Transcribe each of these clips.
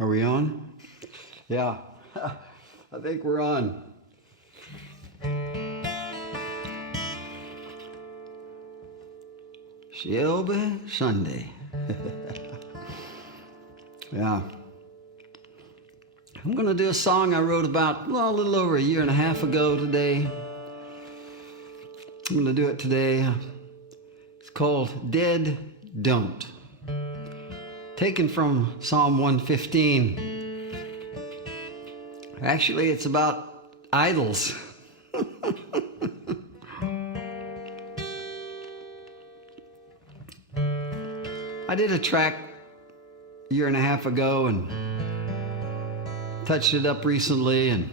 Are we on? Yeah, I think we're on. Shelby Sunday. Yeah. I'm going to do a song I wrote about a little over a year and a half ago today. I'm going to do it today. It's called Dead Don't. Taken from Psalm 115. Actually, it's about idols. I did a track a year and a half ago and touched it up recently, and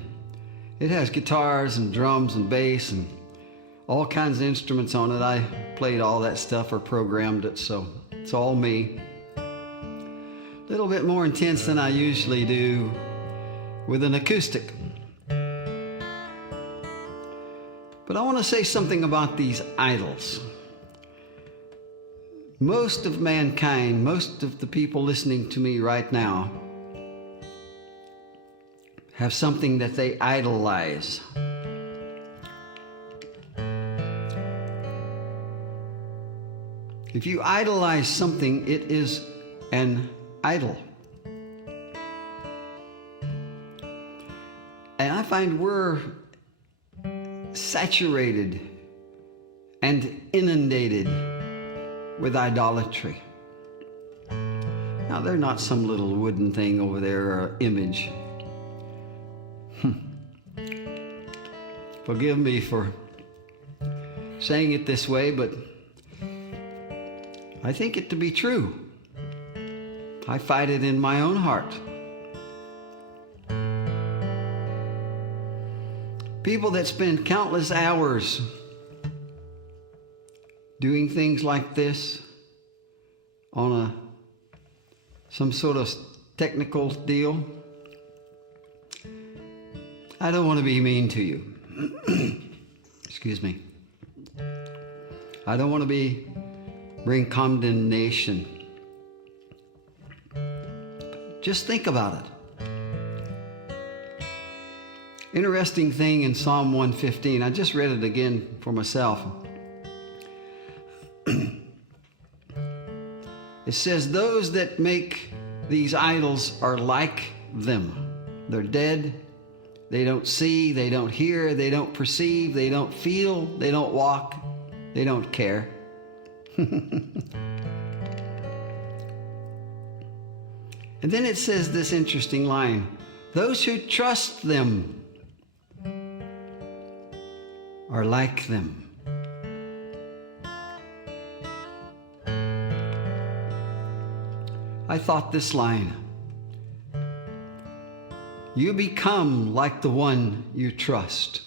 it has guitars and drums and bass and all kinds of instruments on it. I played all that stuff or programmed it, so it's all me. A little bit more intense than I usually do with an acoustic. But I want to say something about these idols. Most of mankind, most of the people listening to me right now, have something that they idolize. If you idolize something, it is an idol. And I find we're saturated and inundated with idolatry. Now, they're not some little wooden thing over there or image. Forgive me for saying it this way, but I think it to be true. I fight it in my own heart. People that spend countless hours doing things like this on some sort of technical deal. I don't want to be mean to you. Excuse me. I don't want to bring condemnation. Just think about it. Interesting thing in Psalm 115. I just read it again for myself. It says, those that make these idols are like them. They're dead. They don't see, they don't hear, they don't perceive, they don't feel, they don't walk, they don't care. And then it says this interesting line, those who trust them are like them. I thought this line, you become like the one you trust.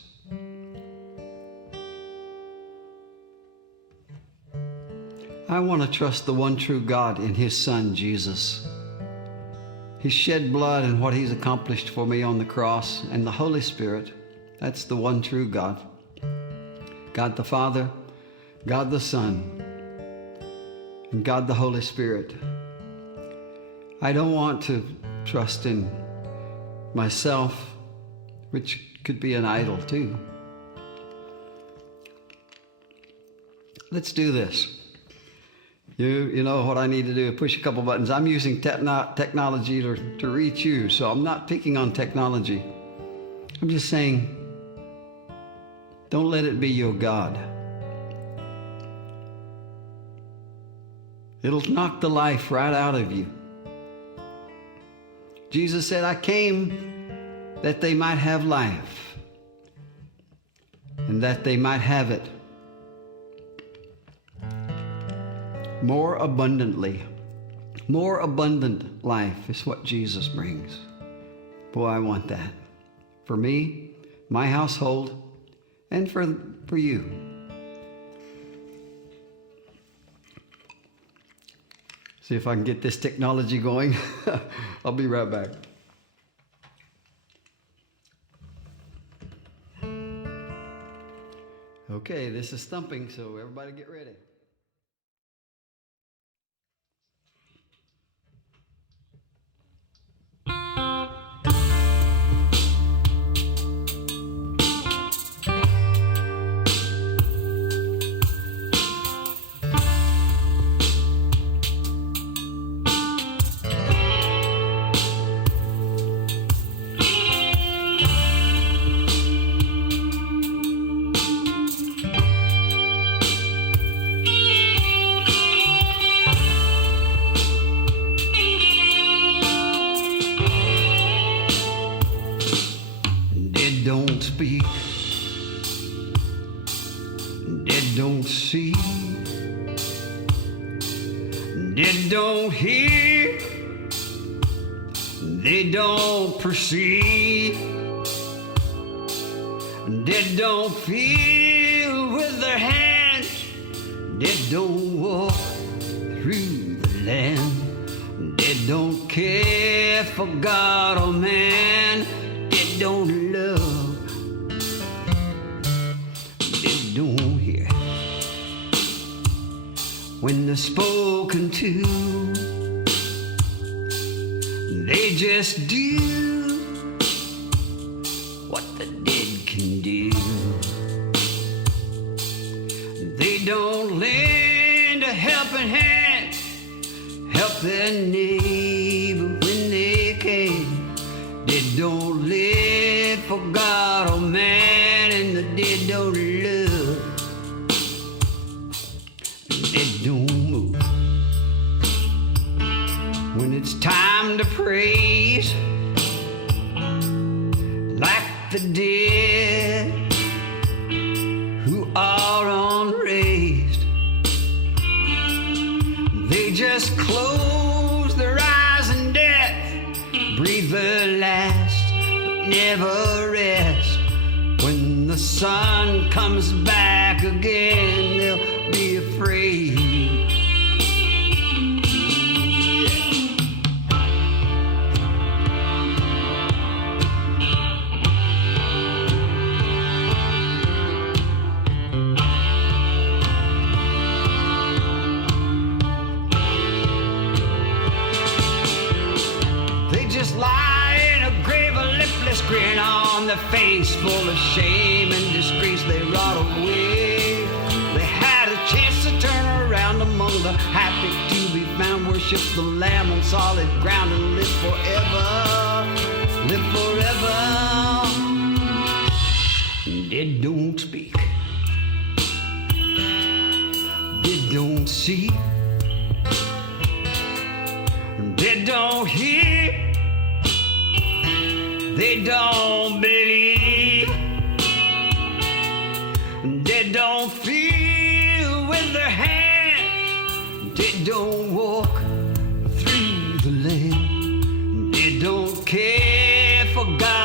I want to trust the one true God in His Son, Jesus. His shed blood and what He's accomplished for me on the cross, and the Holy Spirit. That's the one true God. God the Father, God the Son, and God the Holy Spirit. I don't want to trust in myself, which could be an idol too. Let's do this. You know what I need to do, push a couple buttons. I'm using technology to reach you, so I'm not picking on technology. I'm just saying, don't let it be your God. It'll knock the life right out of you. Jesus said, I came that they might have life, and that they might have it more abundantly. More abundant life is what Jesus brings. Boy, I want that. For me, my household, and for you. See if I can get this technology going. I'll be right back. Okay, this is thumping, so everybody get ready. They don't hear, they don't perceive, they don't feel with their hands, they don't walk through the land, they don't care for God or man, they don't love, they don't hear. When they're spoken to, they just do what the dead can do. They don't lend a helping hand, help their neighbor when they can. They don't live for God or man, and the dead don't love. They don't move. When it's time to praise, like the dead who are unraised, they just close their eyes in death, breathe their last, but never rest. When the sun comes back again, they'll be afraid. They just lie in a grave, a lipless grin on their face, full of shame and disgrace. They rot away. They had a chance to turn around among the happy to be found, worship the Lamb on solid ground, and live forever, live forever. They don't speak, they don't see, they don't hear, they don't believe, they don't feel with their hands, they don't walk through the land, they don't care for God